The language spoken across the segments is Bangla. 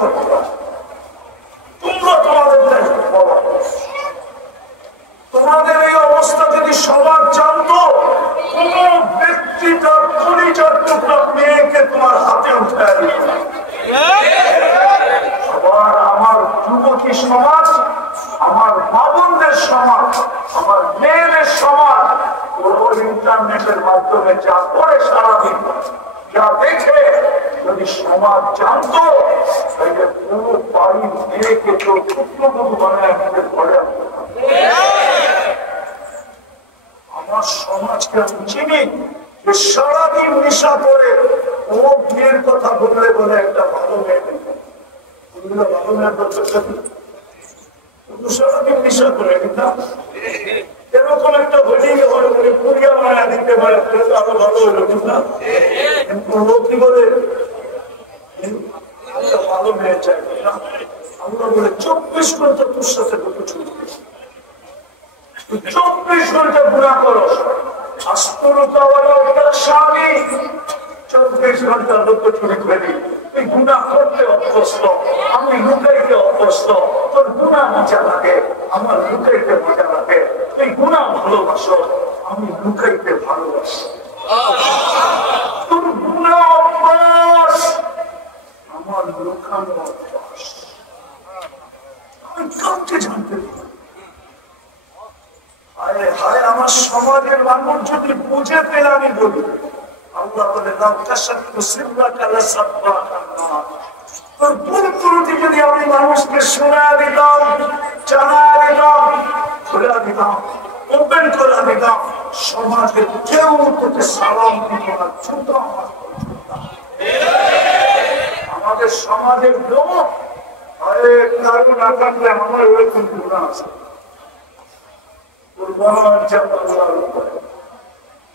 করতে, তোমরা তোমাদের দেশ বলো। তোমাদের এই অবস্থা যদি সবার জানতো, কোন ব্যক্তি তার পরিচয় টুকরা মেয়েকে তোমার হাতে উঠায় দিত। আবার আমার যুবতী সমাজ, আমার মা বোনদের সমাজ, আমার মেয়েদের সমাজ ইন্টারনেটের মাধ্যমে যা করে সারাদিন, যা দেখে, যদি সমাজ জানতো, তাহলে পুরো বাড়ির মেয়েকে কেউ পুত্রবধূ বানায় আমাদের ঘরে আসতো। আমার সমাজকে আমি চিনি যে সারাদিন নেশা করে ও মেয়ের কথা বললে বলে একটা ভালো মেয়ে দেখে, ভালো মেয়ের দরকার সারাদিন নেশা করে কিনা এরকম একটা ঘটিয়ে ঘরে পুরিয়া মায়া দিতে পারে, আরো ভালো হলো কিনা। কিন্তু ও কি বলে ভালো মেয়ে চাই না, আমরা বলে 24 ঘন্টা তোর সাথে দুটো ছুটি, 24 ঘন্টা গুণা করো, স্বামী 24 ঘন্টা লোক ছুটি ফেলি, তুই গুণা করতে অভ্যস্ত, আমি লুকাইতে অভ্যস্ত, তোর গুণা মজা লাগে, আমার লুকাইতে মজা লাগে, তুই গুণা ভালোবাসো, আমি লুকাইতে ভালোবাসি, তোর গুণা অভ্যাস, আমার লুকানো অভ্যাস, আমি কাউকে জানতে দিই। হায় আমার সমাজের মানুষ যদি বুঝে পেলে আমি বলি, আল্লাহ বলে তোর ভুল ত্রুটি যদি আমি মানুষকে শোনা দিতাম, জানা দিতাম, খুলে দিতাম, ওপেন করে দিতাম, সমাজের কেউ তোকে সালাম দিত না, ছুতো আমাদের সমাজের লোক কারো না থাকলে আমার ওরকম গুণা আছে।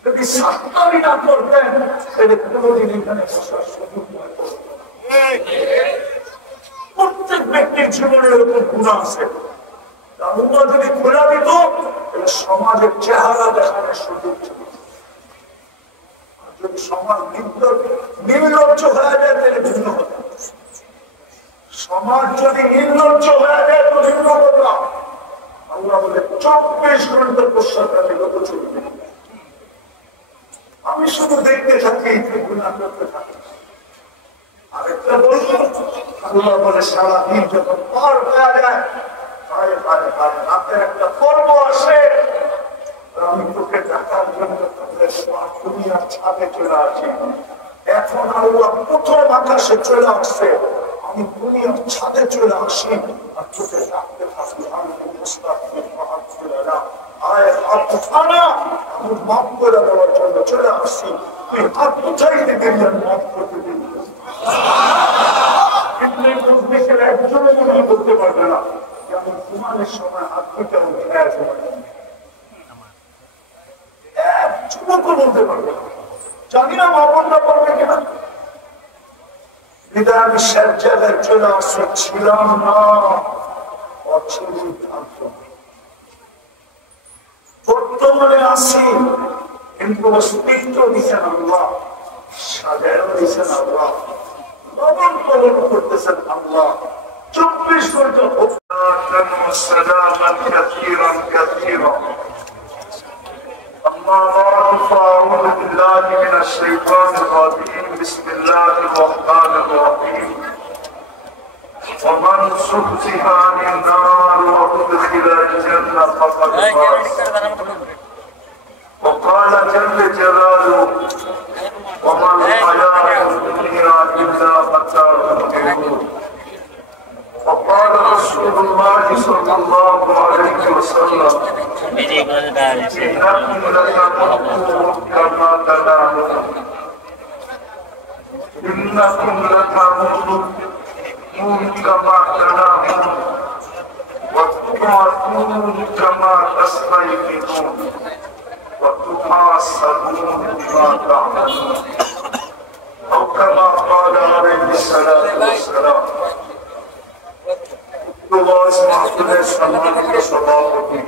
যদি সাত্তারি না করতেন তাহলে কোনদিন এখানে বসার সুযোগ নয়। প্রত্যেক ব্যক্তির জীবনে এরকম গুণ আছে, আল্লাহ যদি খোলা দিত তাহলে সমাজের চেহারা দেখানোর সুযোগ ছিল। যদি সমাজ নির্লজ্জ হয়ে যায় তাহলে ভিন্ন কথা, সমাজ যদি নির্লজ্জ হয়ে যায় তো ভিন্ন কথা। আল্লাহ বলে 24 ঘন্টা পশ্চাৎ লোক চলবে, আমি শুধু দেখতে থাকি, গুনাহ করতে থাকি। আরেকটা বলবো, আল্লাহ বলে সারাদিন যখন পার হয়ে যায়, রাতের একটা পর্ব আসে, আমি তোকে ডাকার জন্য দুনিয়ার ছাদে চলে আসি। এখন আল্লাহ প্রথম আকাশে চলে আসছে, আমি দুনিয়ার ছাদে চলে আসি আর তোকে ডাকতে থাকি, আমি মাফ করে দেওয়ার জন্য চলে আসছি, তুই হাত কোথায় দিবি মাফ করতে দিবি। একজনও মনে করতে পারবে না যে আমি তোমাদের সময় হাত দিতে যুবকও বলতে পারবে না, জানি না মা বোনরা পারবে কিনা। বিদায় আমি শেষ জায়গায় চলে আসছি, ছিলাম না অচেনা থাকতো, বর্তমানে আসি কিন্তু অস্তিত্ব দিচ্ছেন আল্লাহ, সাজায়ও দিচ্ছেন আল্লাহ, লবণ পালন করতেছেন আল্লাহ। 24 ঘন্টা أما بعد فأعوذ بالله من الشيطان الرجيم بسم الله الرحمن الرحيم ومن زحزح عن النار وأدخل الجنة فقد فاز وقال جل جلاله وما الحياة الدنيا إلا متاع الغرور وقال رسول الله صلى الله عليه وسلم إنكم لتموتون كما تنامون إنكم لتموتون كما تنامون وتبعثون كما تستيقظون وتحاسبون بما تعملون أو كما قال عليه الصلاة والسلام। সম্মানিত সভাপতি,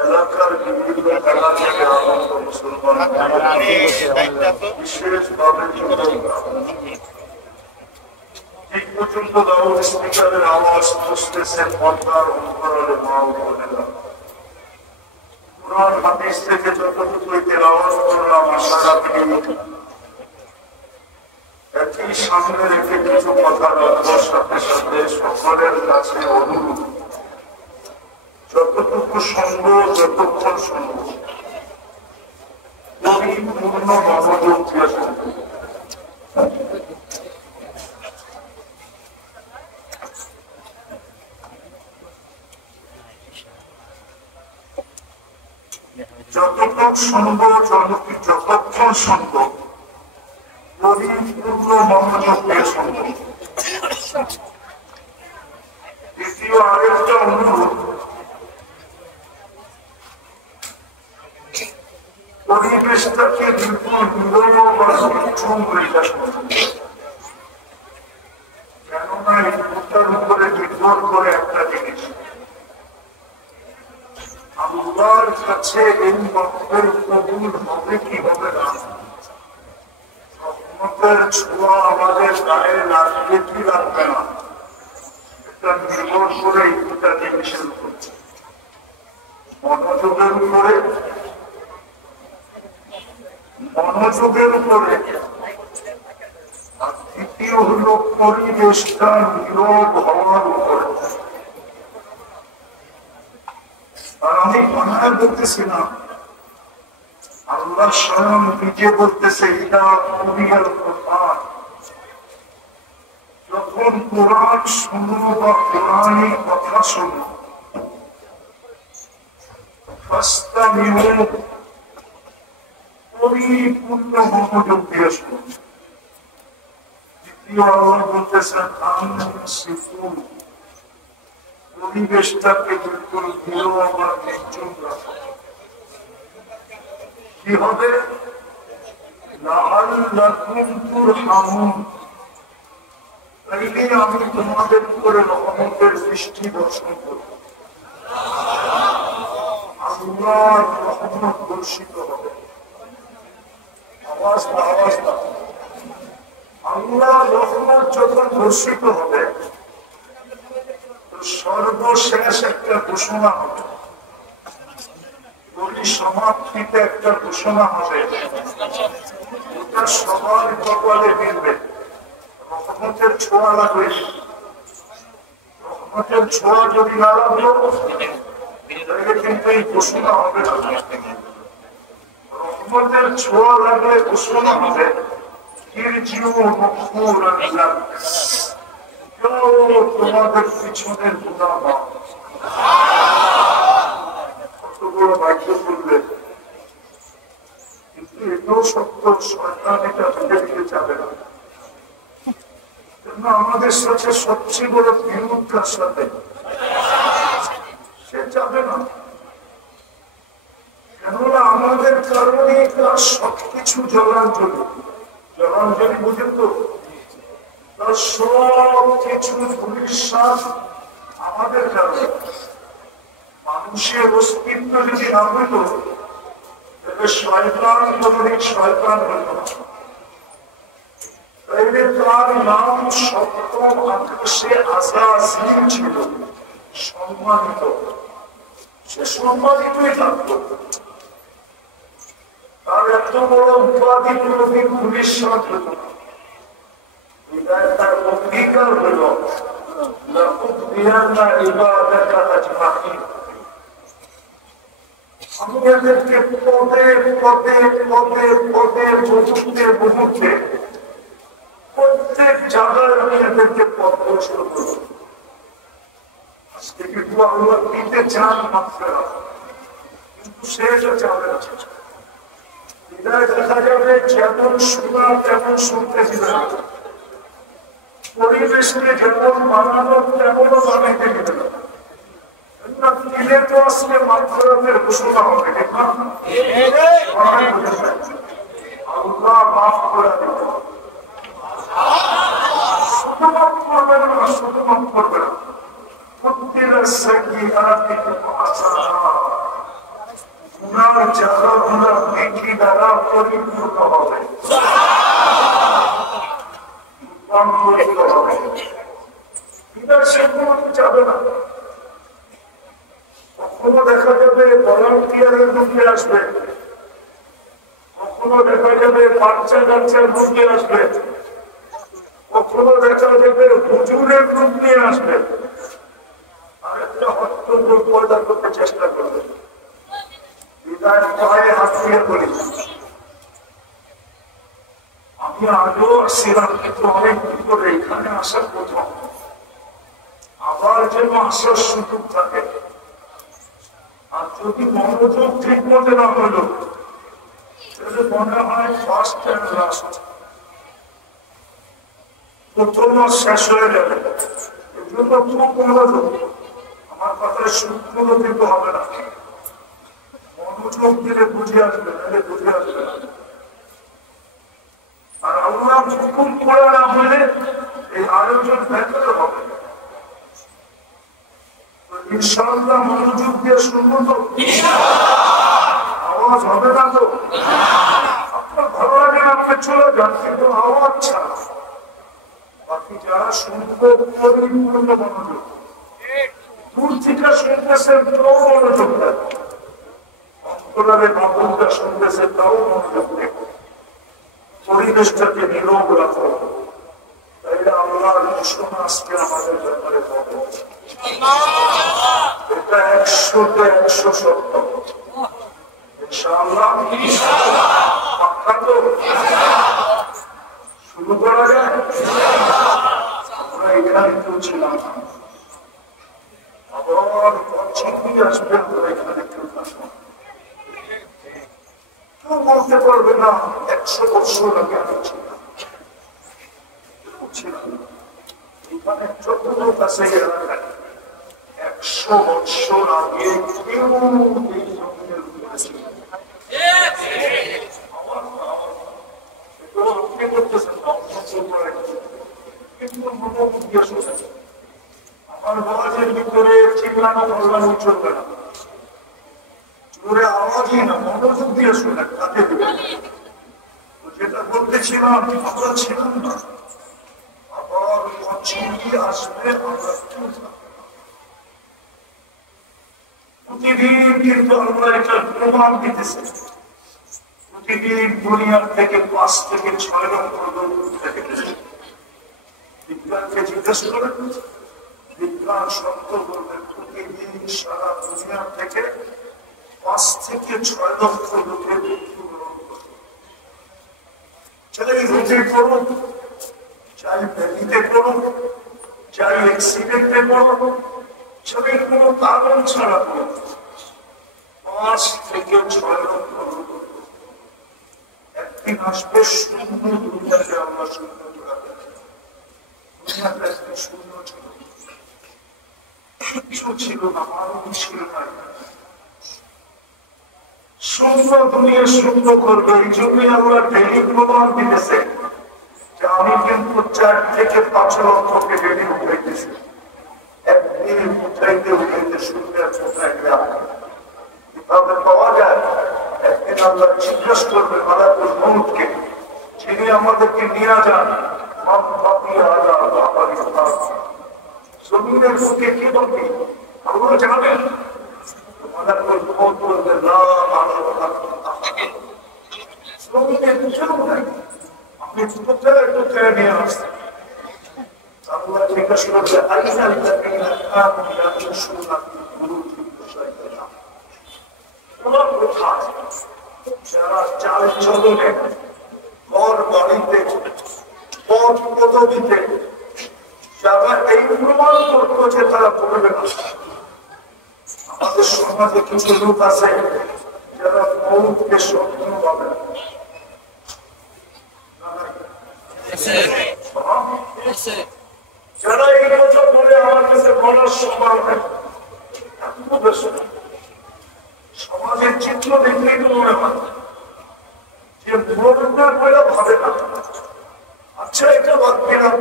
এলাকার বিভিন্ন এলাকা থেকে আগত মুসলমান বিশেষভাবে ঠিক পর্যন্ত দাউদ স্পিকারের আওয়াজ পৌঁছতেছে পর্দার অন্তরালে মা বোনেরা। কুরআন হাদিস থেকে যতটুকু তেলাওয়াত করলাম আশা রাখি একই সামনে রেখে কিছু কথা রাখবার সাথে সাথে সকলের কাছে অনুরোধ, যতটুকু সম্ভব যতক্ষণ সম্ভব পরিপূর্ণ মনোযোগ দিয়ে শুনবো। যতক্ষণ সম্ভব যতক্ষণ সম্ভব পরিপূর্ণ মনোযোগ দিয়ে শুনবো। দ্বিতীয় আরেকটা অনুরোধ, পরিবেশটাকে বিপুল বিরোধ বা নির্ঝুম রেখা শুনবো। কেননা এই দুটার উপরে নির্ভর করে একটা জিনিস, আল্লাহর কাছে এই মতের কবুল হবে কি হবে না, রহমতের ছোঁয়া আমাদের গায়ে লাগবে কি লাগবে না, এটা নির্ভর করে এই দুটা জিনিসের উপর, মনোযোগের উপরে আর দ্বিতীয় হল পরিবেশটা নীরব হওয়ার উপরে। আর আমি বানায় বলতেছি না, আল্লাহ স্বয়ং নিজে বলতেছে এটা দুনিয়ার কোরআন। যখন কোরআন শুনো বা কোরআনী কথা শুনো, পরিপূর্ণ মনোযোগ দিয়ে শুনো। দ্বিতীয় আল্লাহ বলতেছেন পরিবেশটাকে বিলকুল নীরব বা নির্জুম রাখো। কি হবে? লাআল্লাকুম তুরহামুন, তাইলে আমি তোমাদের উপরে রহমতের দৃষ্টি বর্ষণ করব। আল্লাহর রহমত বর্ষিত হবে। আওয়াজ না আল্লাহর রহমত যখন বর্ষিত হবে, সর্বশেষ একটা ঘোষণা হবে, পরিসমাপ্তিতে একটা ঘোষণা হবে, ওটা সবার কপালে মিলবে। রহমতের ছোঁয়া লাগবে, রহমতের ছোঁয়া যদি না লাগলো তাহলে কিন্তু এই ঘোষণা হবে না। রহমতের ছোঁয়া লাগলে ঘোষণা হবে তোমাদের পিছনের গুনাহ মাফ। কত বড় বাক্য বলবে, কিন্তু এটাও সত্য, শয়তান এটা ভেবে দিতে যাবে না। আমাদের সাথে সবচেয়ে বড় বিরোধটার সাথে সে যাবে না, কেননা আমাদের কারণে তার সবকিছু জলাঞ্জলি বুঝেন তো, তার সব কিছু ভবিষ্যৎ আমাদের কারণে। মানুষের অস্তিত্ব যদি না হইত তবে শয়তান কোনদিন শয়তান হইত না। তাইলে তার নাম সপ্তম আকাশে আযাযীল ছিল, সম্মানিত। সে সম্মানিতই থাকত। তার এত বড় উপাধি কোনদিন ভবিষ্যৎ হইত না। তার অঙ্গীকার হইল আমি এদেরকে পদে পদে পদে পদে মুহূর্তে প্রত্যেক জায়গায় আমি এদেরকে পথ প্রশ্ন করব। আজকে কিন্তু আল্লাহ দিতে চান মাত্র, কিন্তু সেটা যাবে না। দেখা যাবে যেমন শোনা তেমন শুনতে দিবে না, পরিবেশকে যেমন বানানো তেমনও বানাইতে দিবে না। দিলে তো আজকে মাত্রাতের ঘোষণা হবে, ঠিক না? আল্লাহ মাফ করে দেবে, শুধু মাফ করবে না, শুধু মাফ করবে না। গুনার জানাগুলা নেকি দ্বারা পরিপূর্ণ হবে, রূপান্তরিত হবে। যাবে না, কখনো দেখা যাবে ভলান্টিয়ারের মধ্যে আসবে, কখনো দেখা যাবে বাচ্চা কাচ্চার মধ্যে আসবে, কখনো দেখা যাবে হুজুরের মধ্যে আসবে, আর একটা হত্যন্ত পয়দা করতে চেষ্টা করবে। বিদায় পায়ে হাত দিয়ে বলি, আমি আগেও আসছিলাম, কিন্তু অনেক দিন করে এখানে আসার প্রথম, আবার যেন আসার সুযোগ থাকে। আর যদি মনোযোগ ঠিক মতো না হলো, তাহলে মনে হয় ফার্স্ট অ্যান্ড লাস্ট, প্রথম শেষ হয়ে যাবে। এই জন্য খুব মনোযোগ, আমার কথায় শুক্র কিন্তু হবে না, মনোযোগ দিলে বুঝে আসবে, নাহলে বুঝে আসবে না। আর আল্লাহ হুকুম করে না হলে এই আয়োজন বেতন হবে। ইনশাআল্লাহ মনোযোগ দিয়ে শুনবো তো, আওয়াজ হবে না তো? আপনার ভালো লাগে না, আপনি চলে যান, কিন্তু আওয়াজ ছাড়া। বাকি যারা শুনবো পরিপূর্ণ মনোযোগ, দূর থেকে শুনতেছে তাও মনোযোগ দেয়, অন্তরালে মাহবুবটা শুনতেছে তাও মনোযোগ দেয়। পরিবেশটাকে নীরব রাখো, তাইলে আল্লাহর ঘোষণা আজকে আমাদের ব্যাপারে বলো। এটা 100-তে 100 সত্য। ইনশাআল্লাহ পাক্কা তো? শুরু করা যায়? আমরা এখানে কেউ ছিলাম না, আবার ঠিকই আসবে, আমরা এখানে কেউ থাকবো। কেউ বলতে পারবে না 100 বছর আগে আমি ছিলাম, এখানে যত লোক আছে এলাকায় 100 বছর আগে কেউ এই জমিনের উপরে ছিল। আপনি করতেছেন কিন্তু মনোযোগ দিয়ে শুনেন, আমার আওয়াজের ভিতরে চিল্লানো বললানো চলবে না, জোরে আওয়াজই না, মনোযোগ দিয়ে শুনেন। তাতে যেটা বলতেছিলাম আমরা ছিলাম না, আবার অচিন্তি আসবে, আমরা কেউ থাকবো না। প্রতিদিন কিন্তু আমরা এটা প্রমাণ দিতেছি, প্রতিদিন দুনিয়ার থেকে 5 থেকে 6 লক্ষ লোক দেখেছে। বিজ্ঞানকে জিজ্ঞেস করেন, বিজ্ঞান সত্য বলবে, প্রতিদিন সারা দুনিয়া থেকে 5 থেকে 6 লক্ষ লোকের মৃত্যুবরণ করে। চাই রোগে করুন, চাই ব্যাধিতে করুন, চাই অ্যাক্সিডেন্টে করুন, চাই কোনো কারণ ছাড়া করুন, 5 থেকে 6 লক্ষ লোক একদিন আসবে শূন্য। দুনিয়াতে আমরা শূন্য জোড়াতে, দুনিয়াতে একদিন শূন্য ছিল, কিচ্ছু ছিল না, মানুষ ছিল না, শূন্য দুনিয়া শূন্য করবে। এই জন্যই আমরা ডেলি প্রমাণ দিতেছে যে আমি কিন্তু 4 থেকে 5 লক্ষকে ডেলি উঠাইতেছি, একদিন উঠাইতে উঠাইতে শূন্যের কোথায় গেলাম, কিভাবে পাওয়া যায়? একদিন আল্লাহ জিজ্ঞেস করবে মালাকুল মউতকে, যিনি আমাদেরকে নিয়ে যান, জমিনের বুকে কি বলবি? আল্লাহ জানেন। মালাকুল মউত বলবে না, জমিনের কিছু নাই, আপনি কোথায় কোথায় নিয়ে আসছেন? আল্লাহ জিজ্ঞেস করবে আইনাল লাযীনা কানু ইয়ামশুনা ফিল বুরুজি মুশাইয়্যারা, ওরা কোথায়? যারা চাল চলনে, ঘর বাড়িতে, পদ পদবিতে, যারা এই প্রমাণ করতো যে তারা করবে না। আমাদের সমাজে কিছু লোক আছে যারা মৌতকে স্বপ্ন পাবে না, যারা এই বছর ধরে আমার কাছে বলার সময় সমাজের চিত্র দেখলেই তো মনে হয় যে মরণের বলে ভাবে না। আচ্ছা, এটা বাদ দিলাম,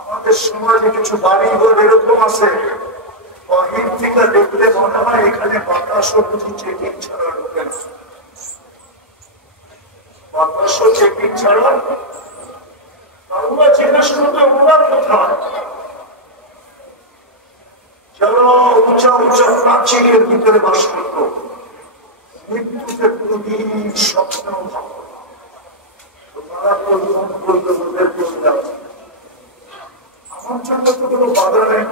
আমাদের সমাজে কিছু বাড়ি ঘর এরকম আছে, বাহির থেকে দেখলে মনে হয় এখানে বাতাসও বুঝি চেকিং ছাড়া ঢোকে না, বাতাসও চেকিং ছাড়া। আল্লাহ জিজ্ঞেস করতে ওনার কোথায়? যারা উঁচা উঁচা প্রাচীরের ভিতরে বাস করত, মৃত্যুকে কোনদিন স্বপ্নেও ভাবত তারা বলতে ওদের কেউ যাচ্ছে আমার জন্য তো কোনো বাধা নেই।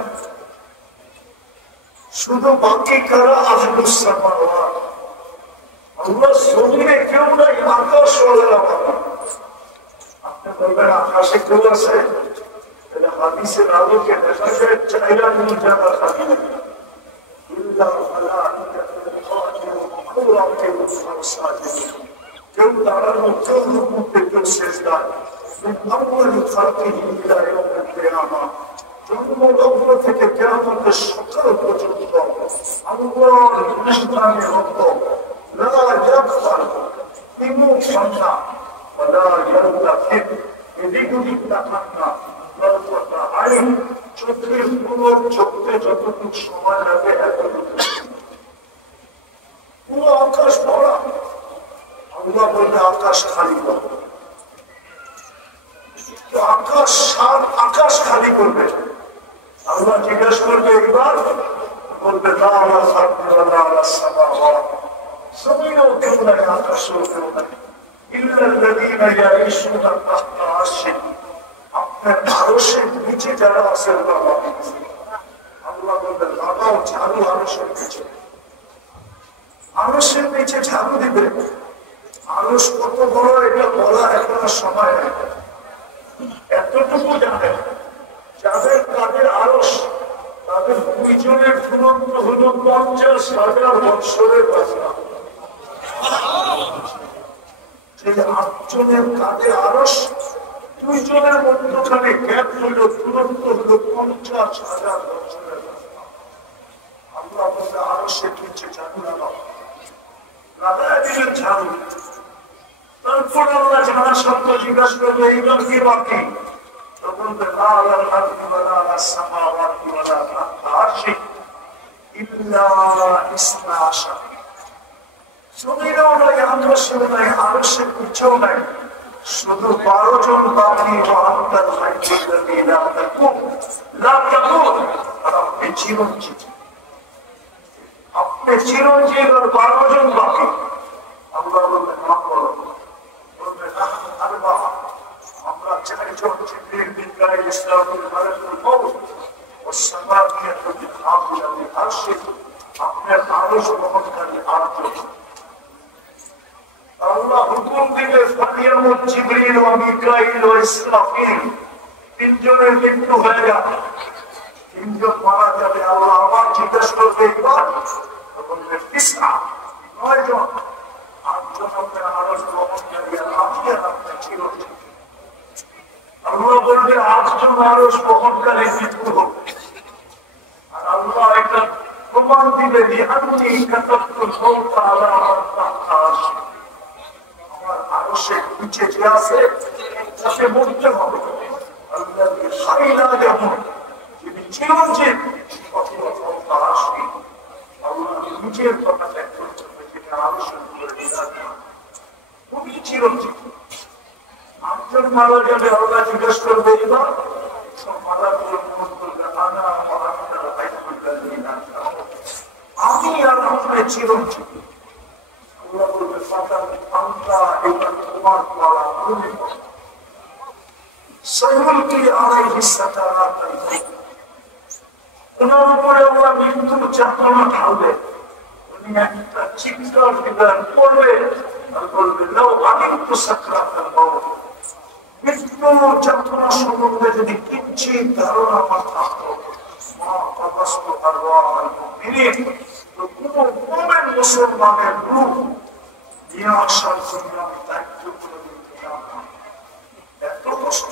শুধু বাকি কারা আহলুস সামাওয়াত, আল্লাহ জমিনে কেউ নাই, আকাশ ওয়ালারা বাবা। আপনি বলবেন আকাশে কেউ আছে? তাহলে হাদিসের আলোকে দেখা যায় চাইলা কোন জায়গা খালি নেই। কেউ দাঁড়ানো, কেউ রুকুতে, কেউ সেজদায়। জন্মলগ্ন থেকে কিয়ামতের সকাল পর্যন্ত আল্লাহর গুণগানে রত, লা ইয়াগফাল তিনু সন্ধ্যা ওয়ালা ইয়ালতাফিত, এদিক ওদিক তাকান না, লজ্জা আইন চোখের পুরো চোখে যতটুকু সময় লাগে এতটুকু। পুরো আকাশ ভরা, আল্লাহ বলবে আকাশ খালি করো। আকাশ সাত আকাশ খালি করবে। আল্লাহ জিজ্ঞাসা করবে একবার, বলবে না আমার জমিনও কেউ নাই, আকাশও কেউ নাই, ইল্লাল্লাযীনা ইয়াঈশুনা তাহতা আরশি, আপনার আরশের নিচে যারা আছে আল্লাহ বলবে লাগাও ঝাড়ু আরশের নিচে। আরশের নিচে ঝাড়ু দিবে। আরশ কত বড় এটা বলা এখন সময় নেই। এতটুকু জানে যাদের কাদের আরশ, তাদের দুইজনের দূরত্ব হল 50,000 বৎসরের রাস্তা। যে 8 জনের কাদের আরশ, দুইজনের মধ্যখানে গ্যাপ হইল, দূরত্ব হল 50,000 বৎসরের রাস্তা। আল্লাহ বলতে আরশের নিচে ঝাড়ু লাগাও, লাগাই দিলেন ঝাড়ু। তারপর আল্লাহ জানা শব্দ জিজ্ঞাসা করবে এইবার কি বাকি? তখন শুধু 12 জন বাকি। আপনি চিরঞ্জীব, আপনি চিরঞ্জীব আর 12 জন বাকি। আল্লাহ বলবেন মা বলো, বলবেন আমরা 4 জন জিবরিল, মিকাইল, ইসরাফিল, মালাকুল মউত ও সামানিয়াতুল হামিলা বিআরশি, আপনার আরশ বহনকারী 8 জন। আল্লাহ হুকুম দিলে ফাতিয়ামুত জিবরিল ও মিকাইল ও ইসরাফিল 3 জনের মৃত্যু হয়ে যাবে, 3 জন মারা যাবে। আল্লাহ আবার জিজ্ঞাসা করবে একবার, বলবে 9 জন। 8 জন আপনার আরশ বহনকারী, আমি আর আপনি চিরঞ্জীব। আল্লাহ বলবে 8 জন আরশ বহনকারী মৃত্যু হবে। আর আল্লাহ একটা প্রমাণ দিবে, লিআন্নী কাতাবতুল মাউতা আলা মান তাহতা আরশি, আমার আরশের নিচে যে আছে তাকে মরতে হবে। আল্লাহ হাইলা যেমন যিনি চিরঞ্জীব, অথবা তাহতা আরশি, আল্লাহ নিজের কথা ত্যাগ করতে হবে, যিনি আরশের উপরে বিরাজমান, উনি চিরঞ্জীব। 8 জন মারা যাবে। আল্লাহ জিজ্ঞাসা করবে এবার, সব মারা করে মনে করবে আমি আর আপনি চিরঞ্জীব। আল্লাহ বলবে আমরা এবার তোমার দ্বারা ওনার উপরে আমরা মৃত্যুর যাতনা ঢালবে। উনি একটা চিৎকার দিবেন, পড়বে আর বলবে লাউ আলিমতু সাকরাতাল মাউত, মৃত্যুর যাতনা সম্বন্ধে যদি কিঞ্চিত ধারণা আমার থাকতো, মা কাবাসতু আরওয়াহাল মুমিনিন, তো কোনো মুমিন মুসলমানের রূহ নিয়ে আসার জন্য আমি দায়িত্ব করে দিতাম না। এত কষ্ট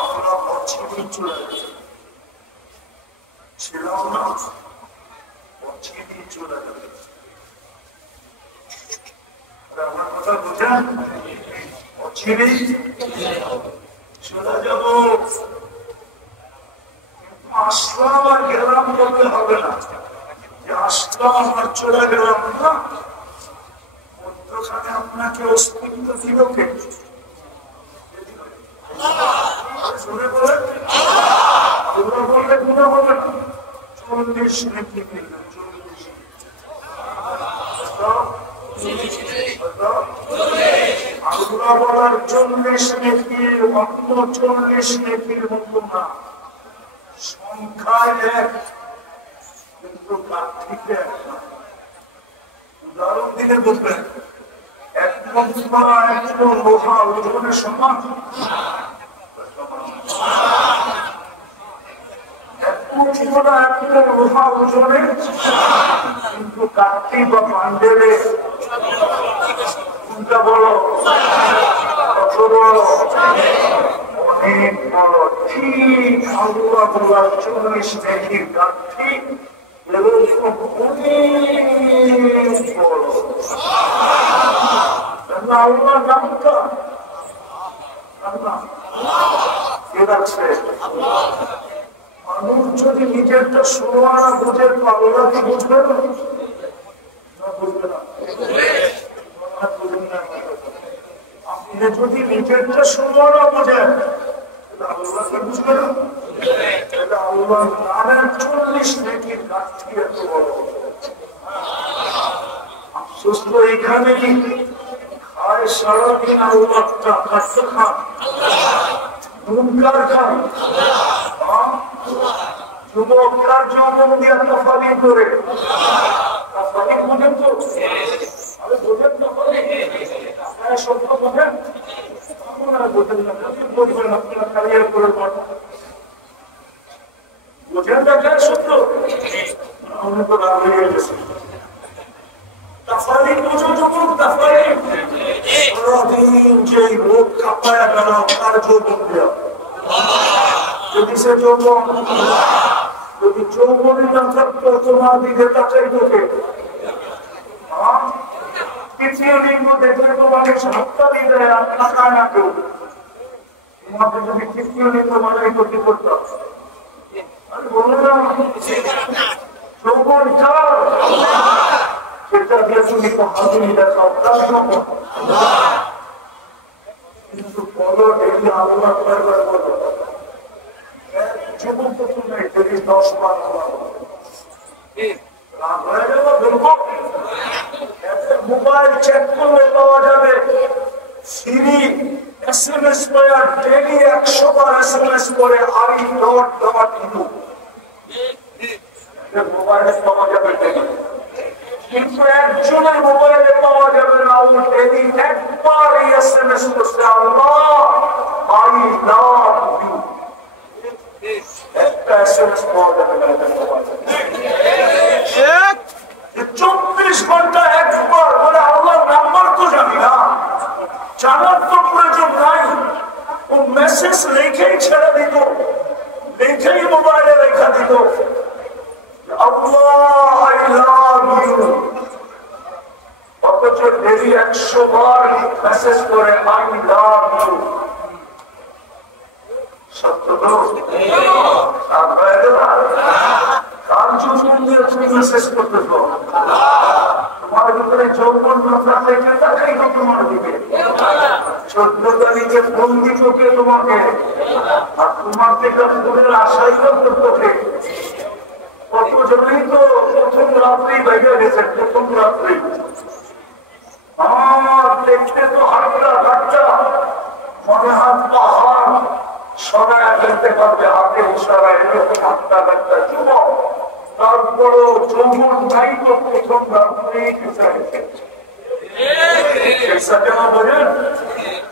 আমরা অচিরেই চলে গেছে, ছিলাম না, অচিরেই চলে যাবে। আমার কথা বুঝেন? অচিরেই চলে যাব। আসলাম আর করলে হবে না যে আসলাম আর চলে গেলাম না, মধ্যখানে আপনাকে অস্তিত্ব দিল কে? শুনে বলেন আল্লাহ বললে গুণা হবে না। 40 নেকি দিলেন, 40 আল্লাহ বলার 40 নেকির অন্য 40 নেকির মতো না, সংখ্যায় এক কিন্তু কাঠিতে এক না। উদাহরণ দিলে বুঝবেন, এক মন্ত্রা একটু লোহা ওজনের সমান, লোহা ওজনে কিন্তু কাঠি বা বান্ডেলে কোনটা বড়, কত বড়, অনেক বড়। ঠিক আল্লাহ বলার 40 নেকির কাঠি এরকম অনেক বড়। আল্লাহ নামটা মানুষ যদি নিজেরটা শোনা বুঝে আল্লাহ কি বুঝবে না? বুঝবে না। আপনি যদি নিজেরটা শোনা বোঝেন আল্লাহ কি বুঝবে না? এটা আল্লাহ নামের 40 নেকির কাঠি এত বড়। আফসোস তো এখানে কি খায় সারাদিন আল্লাহটা খাদ্য খান, মুনকার খান, যুবকরা যৌবন দিয়ে তফালি করে, তফালি বোঝেন তো? আরে বোঝেন তফালি? আপনারা সত্য বোঝেন? আপনারা বোঝেন না, বুঝবেন আপনারা ক্যারিয়ার করে পড়েন। বোঝেন না কেন সত্য? আমি তো রাগ হয়ে গেছি। তফালি বোঝো যুবক, তফালি সারাদিন যে রোগ কাঁপায় গেল তার যৌবন দেওয়া। যদি সে যৌবন, যদি যৌবনই না থাকতো তোমার দিকে তাকাই তোকে, তৃতীয় লিঙ্গ দেখলে তোমাকে হাততালি দেয় আর তাকায় না কেউ। তোমাকে যদি তৃতীয় লিঙ্গ মানাই ক্ষতি করতাম, আমি বলবো না যৌবন চাও সেটা দিয়ে তুমি হাতুড়ি দেখাও, তার যৌবন। কিন্তু বলো ডেলি আল্লাহ করবার বলো, যুবক তো তুমি ডেলি 10 বার মোবাইল চেক করলে পাওয়া যাবে সিরি SMS প্লেয়ার ডেলি 100 বার SMS করে আই ডট ডট ইউ মোবাইলে পাওয়া যাবে ডেলি। কিন্তু একজনের মোবাইলে পাওয়া যাবে না, ও ডেলি একবার SMS করছে আল্লাহ আই লাভ ইউ, একটা SMS পাওয়া যাবে না। 24 ঘন্টা একবার বলে আল্লাহর নাম্বার তো জানি না, জানার তো প্রয়োজন নাই। ও মেসেজ লিখেই ছেড়ে দিত, লিখেই মোবাইলে লেখা দিত আল্লাহ আই লাভ ইউ, অথচ ডেলি 100 বার মেসেজ করে আই লাভ ইউ। সত্য তো? কার যৌবন দিয়ে তুমি মেসেজ করতেছ? তোমার ভিতরে যৌবন না থাকলে কে তাকাই তো তোমার দিকে? 14 তারিখে ফোন দিত কে তোমাকে? আর তোমার থেকে ফোনের আশাই করতো কে? কতজনেই তো প্রথম রাত্রেই বাইরে গেছে, প্রথম রাত্রেই। আমার দেখতে তো হাতটা ঘাটটা মনে হাত পাহাড় সরায় ফেলতে পারবে, হাতে সরায় এরকম হাতটা ঘাটটা যুবক। তারপরও যৌবন নাই তো প্রথম রাত্রেই বোঝেন,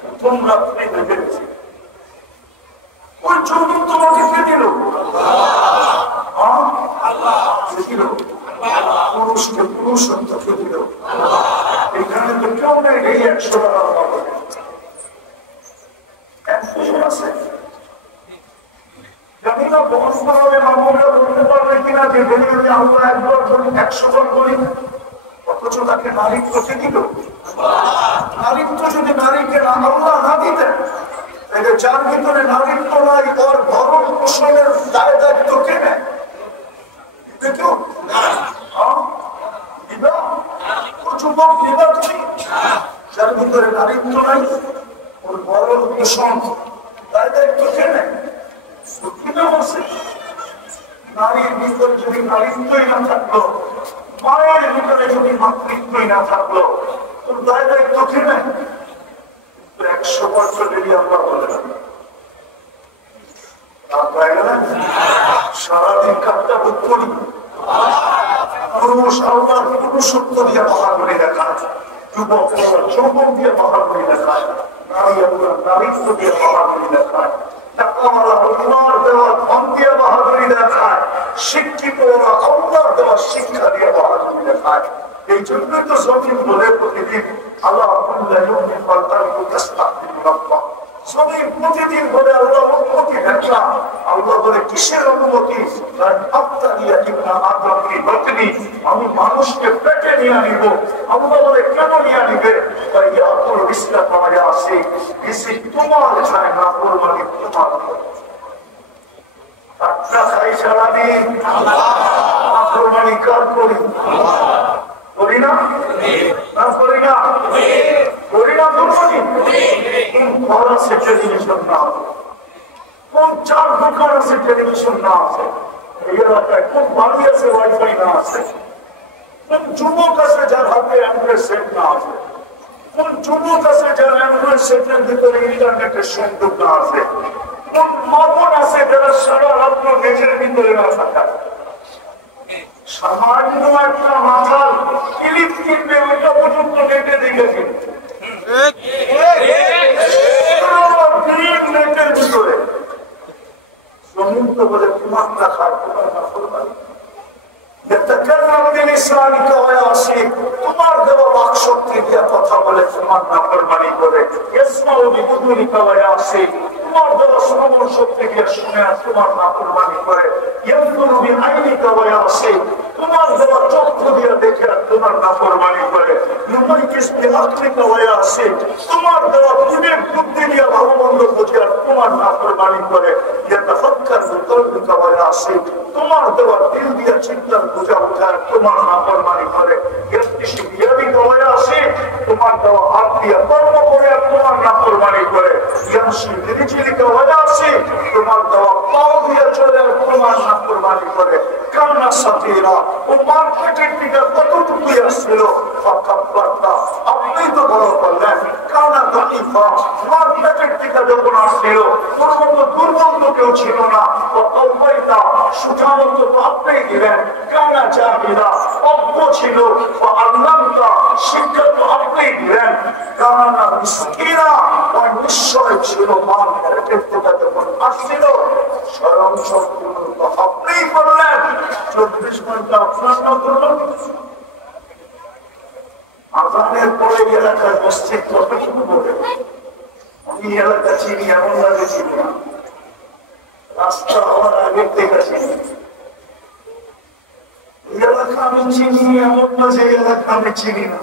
প্রথম রাত্রেই বেঁধেছে। ওই যৌবন তোমাকে কে দিল? পুরুষকে পুরুষত্বকে দিল। এখানে তো কেউ নেই এই 100 টাকা আছে। জানি না বহন করাবে মামুরা বলতে পারবে কিনা যে বেরিয়ে আমরা একবার ধরুন 100 বার করি, অথচ তাকে নারীত্বকে দিল। নারীত্ব যদি নারীকে আল্লাহ না দিতেন, তাহলে যার ভিতরে নারীত্ব নাই ওর ভরণ পোষণের দায় দায়িত্ব কে নেয়? দেখো দিবা ও যুবক দিবা তুমি যার ভিতরে নারীত্ব নাই ওর বড় দূষণ তাই দায়িত্ব কে নেয় কিনা বলছে নারীর ভিতরে যদি নারীত্বই না থাকলো মায়ের ভিতরে যদি মাতৃত্বই না থাকলো তোর দায় দায়িত্ব কে নেয় 100 বছর যদি আমরা বলে সারাদিন কাপটা বুক করি পুরুষ আল্লাহর পুরুষত্ব দিয়ে বাহাদুরি দেখায় যুবক যৌবন দিয়ে বাহাদুরি দেখায় নারী আল্লাহ নারীত্ব দিয়ে বাহাদুরি দেখায় আল্লাহর দেওয়া ধন দিয়ে বাহাদুরি দেখায় শিক্ষিত ওরা আল্লাহর দেওয়া শিক্ষা দিয়ে বাহাদুরি দেখায় এই জন্যই তো জমিন বলে প্রতিদিন আল্লাহ জমিন প্রতিদিন বলে আল্লাহ অনুমতি দেখলাম আল্লাহ বলে কিসের অনুমতি আমি মানুষকে পেটে নিয়ে নিব আল্লাহ বলে কেন নিয়ে নিবে আসে তোমার চায় না কোরবানি তোমার খাই সারাদিন কোরবানি কার করি করি না করি না করি না কোরবানি ঘর আছে টেলিভিশন না কোন চার দোকান আছে টেলিভিশন না আছে এই এলাকায় কোন বাড়ি আছে ওয়াইফাই না আছে কোন যুবক আছে যার হাতে অ্যান্ড্রয়েড সেট না আছে কোন যুবক আছে যার অ্যান্ড্রয়েড সেটের ভিতরে ইন্টারনেটের সংযোগ না আছে কোন মতন আছে যারা সারা রাত্র নিজের ভিতরে না থাকা সামান্য একটা মাথাল ক্লিপ কিনবে ওইটা পর্যন্ত নেটে দেখেছি নেটের ভিতরে জমিন তো বলে তোমার না খায় তোমার না করবানি তোমার দেওয়া বাক শক্তি দিয়ে কথা বলে তোমার না কোরবানি করে আসে তোমার দেওয়া শ্রবণ শক্তি দিয়ে শুনে তোমার না কোরবানি করে আসে তোমার দেওয়া চক্ষু দিয়ে দেখে তোমার না কোরবানি করে আসে তোমার দেওয়া বুঝের বুদ্ধি দিয়ে ভালো মন্দ বুঝে আর তোমার না কোরবানি করে আসে তোমার দেওয়া দিল দিয়ে চিন্তার বোঝা উঠায় তোমার নাফরমানি করে আসে তোমার দেওয়া হাত দিয়ে কর্ম করে আর তোমার নাফরমানি করে আসে তোমার দেওয়া পাও দিয়ে চলে আর তোমার নাফরমানি করে কান্না সাথীরা ও মার্কেটের দিকে কতটুকুই আসছিল আপনি তো বড় করলেন কানা দানিফা মার্কেটের দিকে যখন আসছিল ওর মতো দুর্বল তো কেউ ছিল না ও অল্পাইতা সুঠামত তো আপনি দিলেন কানা জাহিরা অজ্ঞ ছিল ও আল্লামটা শিক্ষা তো আপনি দিলেন কানা মিসকিনা ও নিশ্চয় ছিল মার্কেটের দিকে যখন আসছিল স্বয়ং সম্পূর্ণ তো আপনিই করলেন 24 ঘন্টা আপনার না করলেন আজানের পরে এলাকার মসজিদ কতটুকু বলে আমি এলাকা চিনি এমন লাগে চিনি না রাস্তা হওয়ার আগের থেকে চিনি এলাকা আমি চিনি এমন না যে এলাকা আমি চিনি না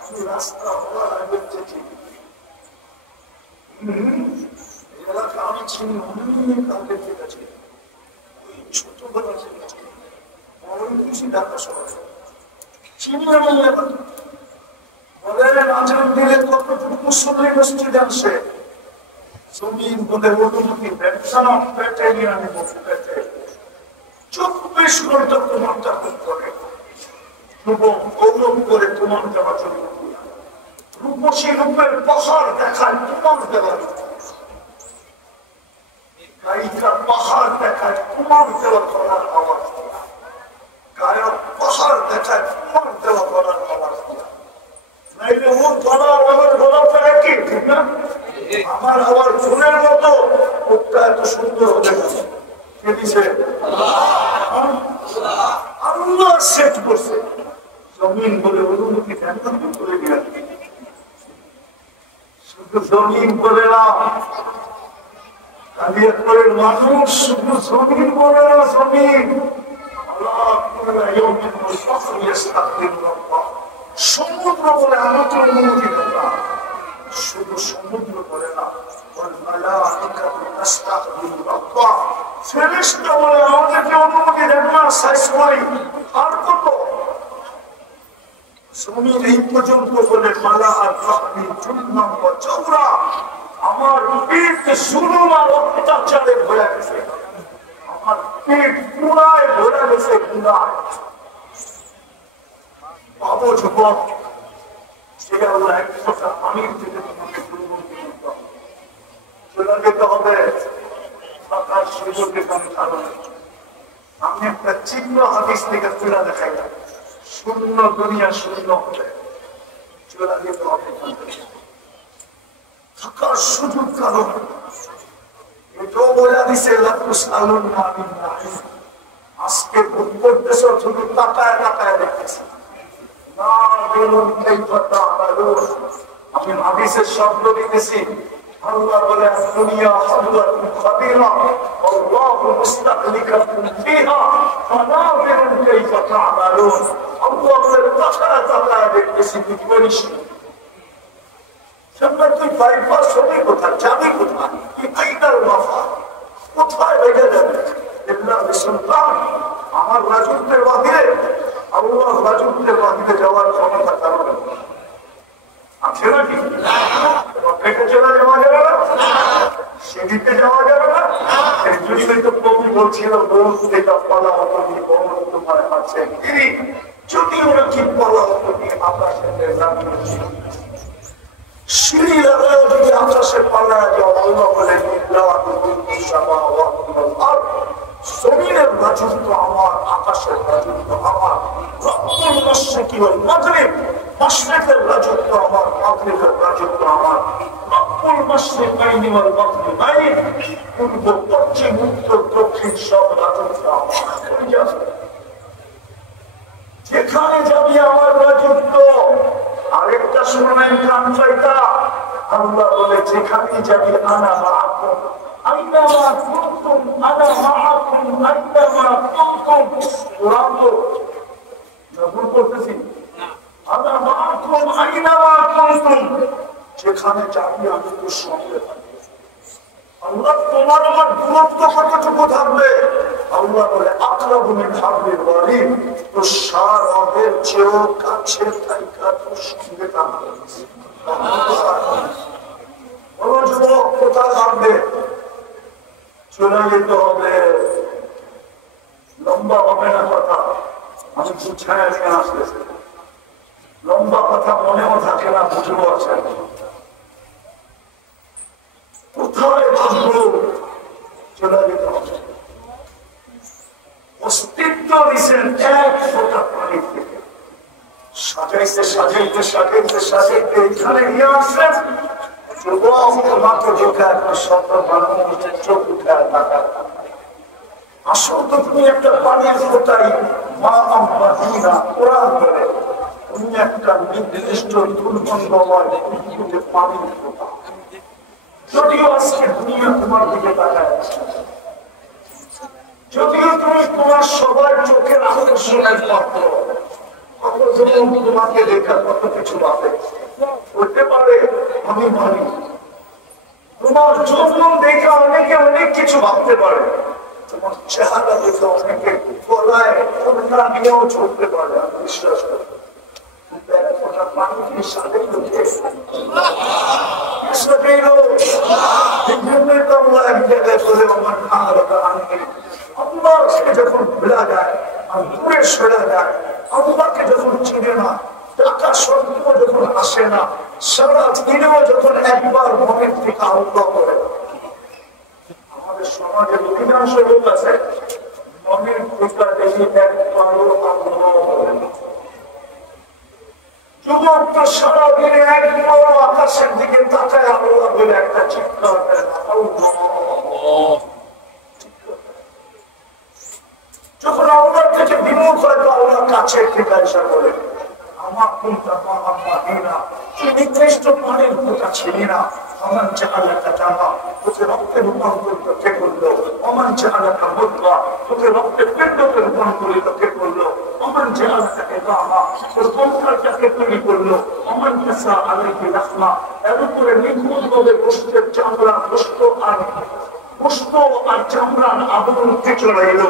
আমি রাস্তা হওয়ার আগের থেকে চিনি এলাকা আমি চিনি অনেক আগের থেকে চিনি ওই ছোটবেলা থেকে চিনি বড় খুশি ঢাকা শহরে চিনি এমন এলাকা বলেন আজান দিলে কতটুকু মুসল্লি মসজিদে আসে জমিন বলে অনুমতি ব্যবসা পেটে নিয়ে আমি বসে পেটে 24 ঘন্টা তোমার চাকরি করে এবং গৌরব করে তোমার দেওয়া জন্য রূপসী রূপের পাহাড় দেখায় তোমার দেওয়া গায়িকার পাহাড় দেখায় তোমার দেওয়া করার আওয়াজ গায়ক পাহাড় দেখায় তোমার দেওয়া করার আওয়াজ আমার আবার ফুলের মতো মুখটা এত সুন্দর হতে গেছে আল্লাহ সেট করছে জমিন বলে অনুমতি দেন করে দিয়ে শুধু জমিন বলে না কালিয়াপুরের মানুষ শুধু জমিন বলে না জমিন সমুদ্র বলে আমাকে অনুমতি দেন না শুধু সমুদ্র বলে না ফেরেশতা বলে আমাদেরকে অনুমতি দেন না, সাইজ করি। আর কত জমির এই পর্যন্ত বলে মালা আর কাহিনী চুন্নাম বা চৌরা, আমার পিঠ জুলুম আর অত্যাচারে ভরে গেছে, আমার পিঠ পুরায় ভরে গেছে পুরায়। পাবো যুবক, সেটা হলো এক ফোঁটা পানির থেকে তোমাকে দুর্গন্ধি করতে হবে, চলে যেতে হবে আকাশ সুযোগের কারণে। আমি একটা চিহ্ন হাদিস থেকে তুলে দেখাইলাম, শূন্য দুনিয়া শূন্য হলে চলে যেতে হবে থাকার সুযোগ কারণ। এটাও বলে দিছে আজকে ভোগ করতেছ শুধু তাকায় তাকায় দেখতেছি না, আমি হাদিসের শব্দ দিতেছি। আল্লাহ বলে দুনিয়া হাদওয়াতুন খাবিরা আল্লাহু মুস্তাখলিকাতুন ফিহা ফানাযিরুন কাইফা তা'মালুন। আল্লাহ বলে তাকায় তাকায় দেখতেছি তুই করিস সামনে, তুই বাইপাস হবে কোথায়, যাবি কোথায়, কি আইনার ওয়াফা কোথায় বেঁধে যাবে? সুলতান আমার রাজত্বের বাহিরে, আল্লাহ রাজত্বের বাহিরে যাওয়ার ক্ষমতা কারণ আছে নাকি? পেটে চলে যাওয়া যাবে না, সেদিকে যাওয়া যাবে না। এই জন্যই তো কবি বলছিল বহুত এটা পালা হতো কি বহুত তোমার আছে, যদি ওরা কি পালা হতো কি আকাশে সিঁড়ি লাগায় যদি আকাশে পাল্লায় যাও, আল্লাহ বলে জমিনের রাজত্ব আমার, আকাশের রাজত্ব আমার, রক্তুল মাশরিকি ওয়াল মাগরিব মাশরিকের রাজত্ব আমার, মাগরিবের রাজত্ব আমার, রক্তুল মাশরিকাইনি ওয়াল মাগরিবাইন পূর্ব পশ্চিম উত্তর দক্ষিণ সব রাজত্ব আমার। যেখানে যাবি আমার রাজত্ব। আরেকটা শুনলেন কান চাইতা, আল্লাহ বলে যেখানে যাবি আনা মাআকুম আইনামা কুনতুম আনা মাআকুম আইনামা কুনতুম। কোরআন তো ভুল করতেছি না, আনা মাআকুম আইনামা কুনতুম, যেখানে যাবি আমি তোর সঙ্গে থাকবো। আল্লাহ তোমার আমার দূরত্ব কতটুকু থাকবে? আল্লাহ বলে আকরাবু মিন হাবলিল ওয়ারিদ, তো সারের চেয়েও কাছে থাকা তোর সঙ্গে থাকবে। বলো যুবক কোথায় থাকবে? চলে যেতে হবে। লম্বা হবে না কথা, আমি গুছায় নিয়ে আসতেছি। লম্বা কথা মনেও থাকে না, বুঝবো আছে। কোথায় ভাববো? চলে যেতে হবে। অস্তিত্ব দিচ্ছেন এক ফোঁটা পানি থেকে, সাজাইতে সাজাইতে সাজাইতে সাজাইতে এখানে নিয়ে আসলেন। মাত্র চোখে একটা শব্দ বানানো চোখ উঠে তাকায়। আসল তো তুমি একটা পানির ফোঁটাই, মা আম্মা দিনা কোরআন বলে তুমি একটা নির্দিষ্ট দুর্গন্ধময় পানির ফোঁটা। যদিও আজকে দুনিয়া তোমার দিকে তাকায়, যদিও তুমি তোমার সবার চোখের আকর্ষণের পাত্র, তোমাকে দেখা কত কিছু ভাবে হতে পারে, আমি মানি। তোমার যৌবন দেখে অনেকে অনেক কিছু ভাবতে পারে, তোমার চেহারা দেখে অনেকে গলায় কন্যা নিয়েও চলতে পারে, আমি বিশ্বাস করি। যখন ভোলা যায় আর দূরে সরে যায়, আল্লাহকে যখন চিনে না, টাকা সত্ত্বেও যখন আসে না, সারা দিনেও যখন একবার মনের থেকে আল্লাহ করে। আমাদের সমাজের অধিকাংশ লোক আছে মনের থেকে দেখি একবারও আল্লাহ করে। যুবক তো সারাদিনে একবার আকাশের দিকে তাকায় আল্লাহ বলে একটা চিৎকার দেয় না, যখন আল্লাহর থেকে বিমুখ হয় তো আল্লাহ কাছের থেকে এসে বলে আমার নির্দিষ্ট পানির ফোঁটা ছিলি না, আমার চেহারাটা জানা তোকে রক্তে রূপান্তরিত কে করলো, আমার চেহারাটা মুদ্রা তোকে রক্তে পিণ্ডকে রূপান্তরিত কে করলো, আমার চেহারাটাকে গামা তোর পঙ্কারটাকে তৈরি করলো, আমার পেশা আলাইকে রাখমা এর উপরে নিখুঁত ভাবে গোষ্ঠের চামড়া গোষ্ঠ আর পুষ্ট আর চামড়ার আবরণ উঠে চলে এলো।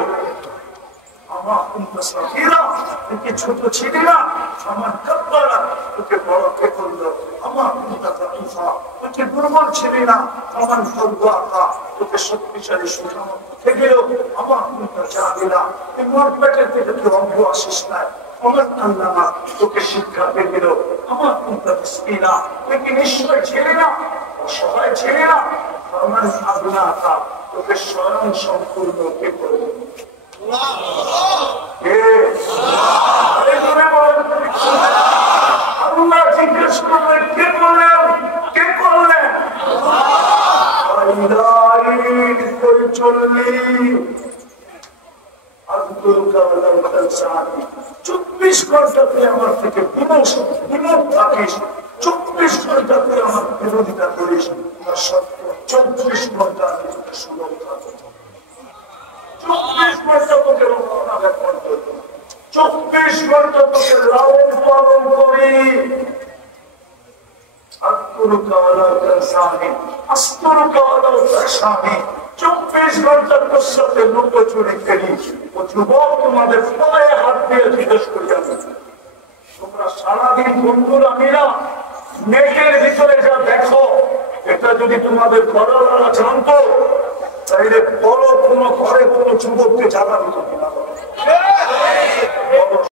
আমার ছোট ছিলি না, আমার কাব্বারা তোকে বড় কে করলো। আমার তোকে দুর্বল ছিলি না, আমার তোকে শক্তিশালী সুঠামত গেল। আমার চাহিদা মন পেটের থেকে তুই অঙ্গ আসিস না। আমার আল্লাহ তোকে শিক্ষা পেয়ে দিল। আমার না তুই কি নিশ্চয় ছিলি না, অসহায় ছিলি না। আমার আল্লাহ তোকে স্বয়ং সম্পূর্ণ কে করলো। আল্লাহ জিজ্ঞেস করলেন কে করলেন, কে করলেন? 24 ঘন্টা তুই আমার থেকে বিমুখ থাকিস, 24 ঘন্টা তুই আমার বিরোধিতা করিস, 24 ঘন্টা আমি তোকে সুযোগ থাকবো। 24 ঘন্টা তোকে রক্ষণাবেক্ষণ করবো, 24 ঘন্টা তোকে লালন পালন করি। 24 ঘন্টা তোর সাথে লুকোচুরি করি। ও যুবক তোমাদের পায়ে হাত দিয়ে জিজ্ঞেস করে যাবে, তোমরা সারাদিন বন্ধুরা মিলা নেটের ভিতরে যা দেখো, এটা যদি তোমাদের ঘরওয়ালারা জানতো তাইলে বড় কোনো ঘরে কোনো যুবককে জানাবে।